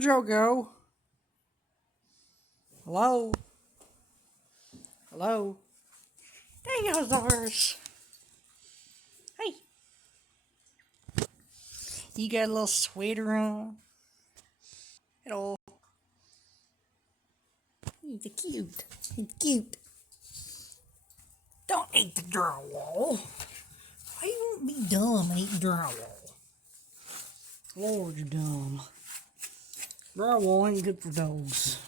Where'd Joe go? Hello? Hello? There he goes, the horse. Hey. You got a little sweater on? Hello. He's cute. He's cute. Don't eat the drywall. Why you won't be dumb and eat drywall? Lord, you're dumb. Drywall ain't good for dogs.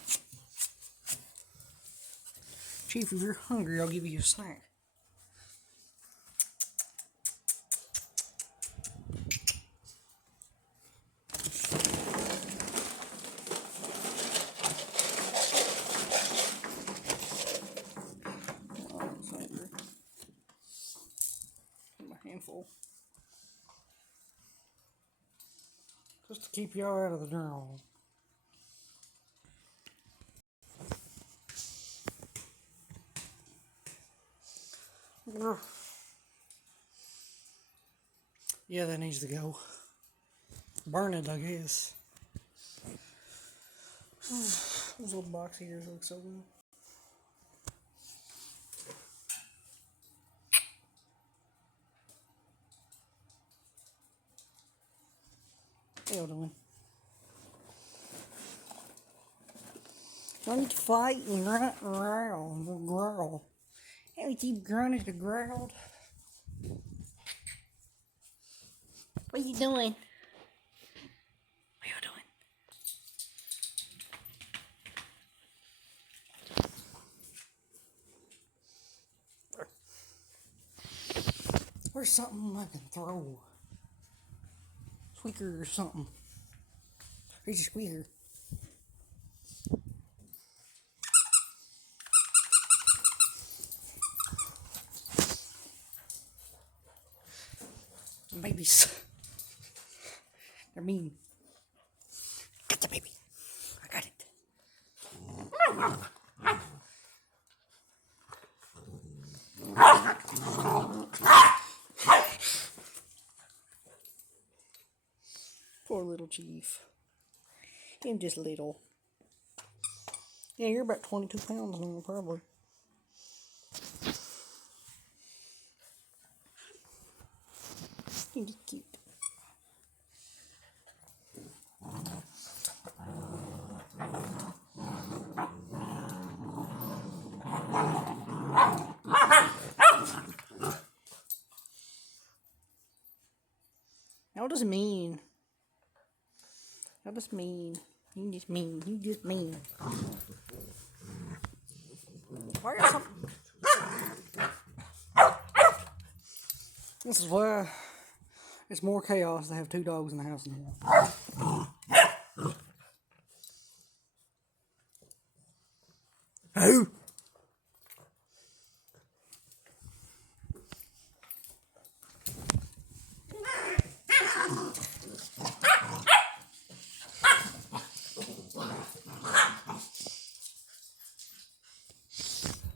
Chief, if you're hungry, I'll give you a snack. Oh, I'm hungry. A handful. Just to keep y'all out of the drywall. Yeah, that needs to go. Burn it, I guess. Those little box eaters look so good. What y'all doing? Don't need to fight and grunt and growl. Can't we keep grunting and growled? What are you doing? What are you doing? Where's something I can throw? Squeaker or something. Here's a squeaker. Babies. They're mean. Got the baby. I got it. Poor little Chief. I'm just little. Yeah, you're about 22 pounds now, probably. You're just cute. Now what does it mean? What does it mean? You just mean. You just mean. Why are some... This is why it's more chaos to have two dogs in the house than one. Who?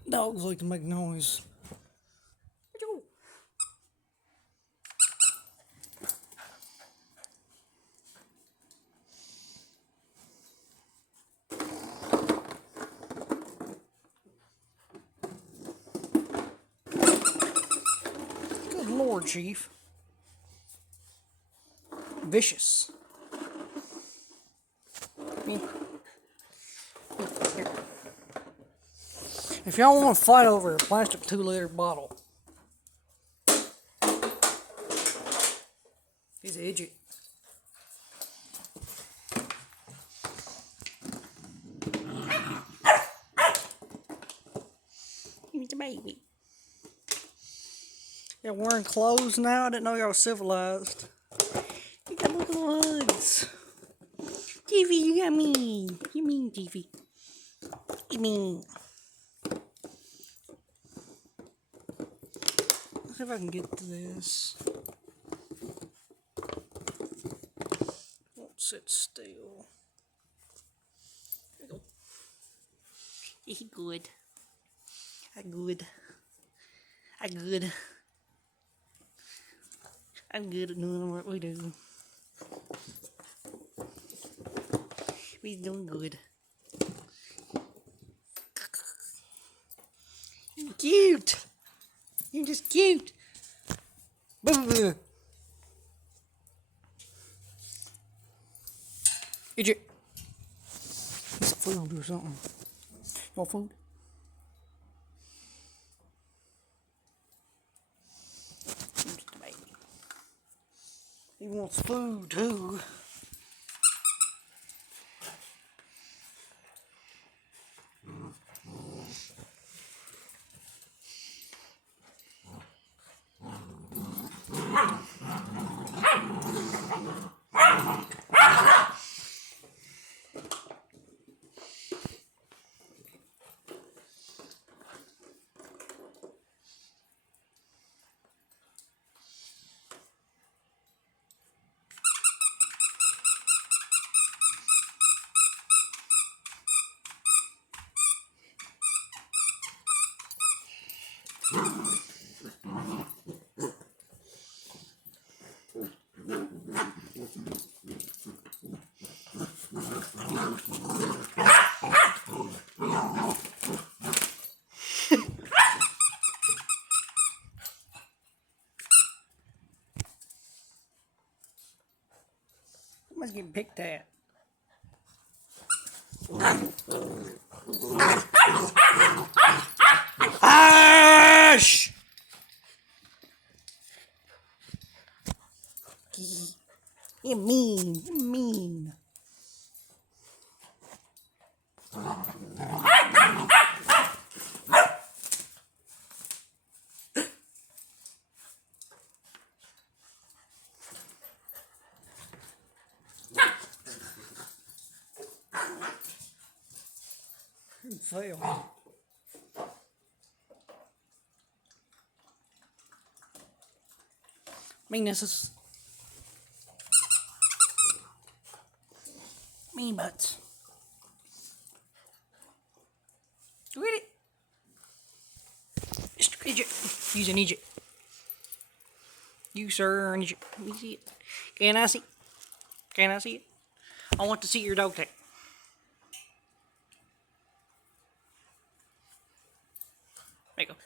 Dogs like to make noise. Good Lord, Chief. Vicious. Here. If y'all want to fight over a plastic 2-liter bottle, he's an idiot. He's a baby. Y'all wearing clothes now? I didn't know y'all were civilized. You got little hugs. Tiffy, you got mean. You mean, Tiffy. You mean. Let's see if I can get to this. Won't sit still. There you go. Is he good? I'm good. I'm good. I'm good at doing what we do. He's doing good. You're cute. You're just cute. Eat it. It's food or something. You want food? Just a baby. He wants food too. Somebody's getting picked at. Ash! You're mean. You're mean. Fail. Meannesses. Mean butts. Go get it. Mr. Idiot. He's an idiot. You, sir, are an idiot. Let me see it. Can I see? Can I see it? I want to see your dog tag. There you go.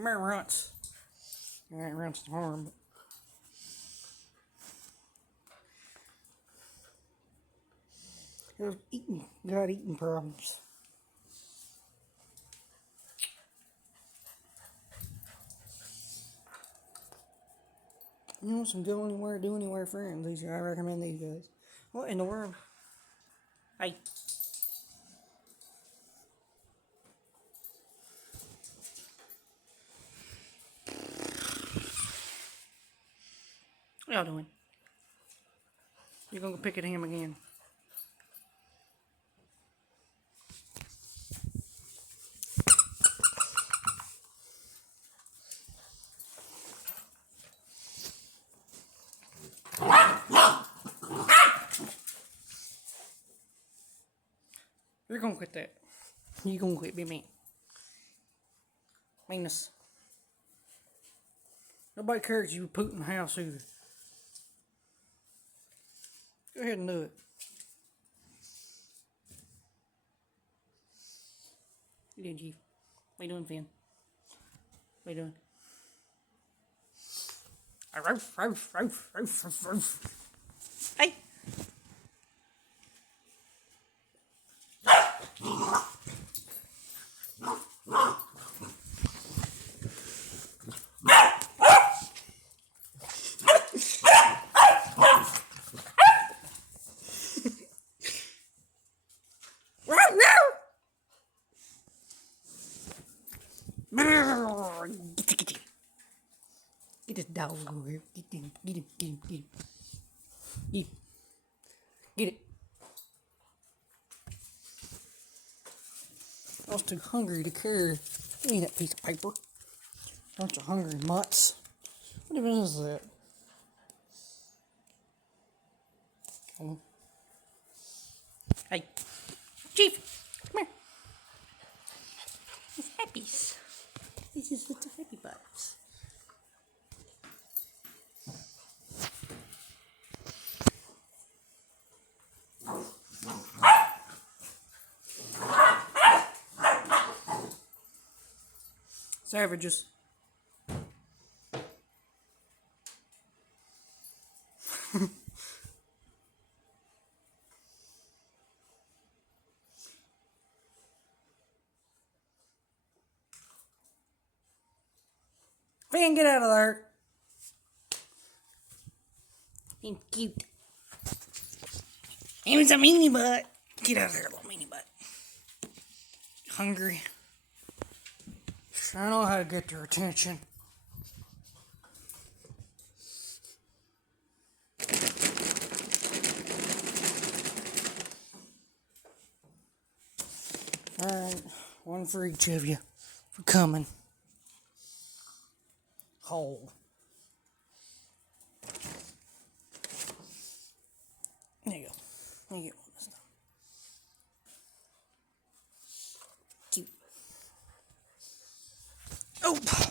Mary runts. Alright, runs the farm. But got eating problems. You want some go anywhere, do anywhere friends? These I recommend these guys. What in the world? Hey. What y'all doing? You're gonna go pick at him again. You're gonna quit that. You're gonna quit being mean. Meanness. Nobody cares you poop in the house either. Go ahead and do it. What you doing, Chief? What you doing, Finn? What you doing? Hey! Get this dog over here. Get him. Get him. Get him. Get him. Get him. Get it. I was too hungry to carry. Give me that piece of paper. Bunch of hungry mutts. What even is that? Come on. Hey. Chief. Come here. It's happies. This is little happy butts. Savages. Finn, get out of there. Being cute. Him is a meanie butt. Get out of there, little meanie butt. Hungry. I know how to get their attention. Alright, one for each of you for coming. Whole. There you go. Let me get one this time. Cute. Oh!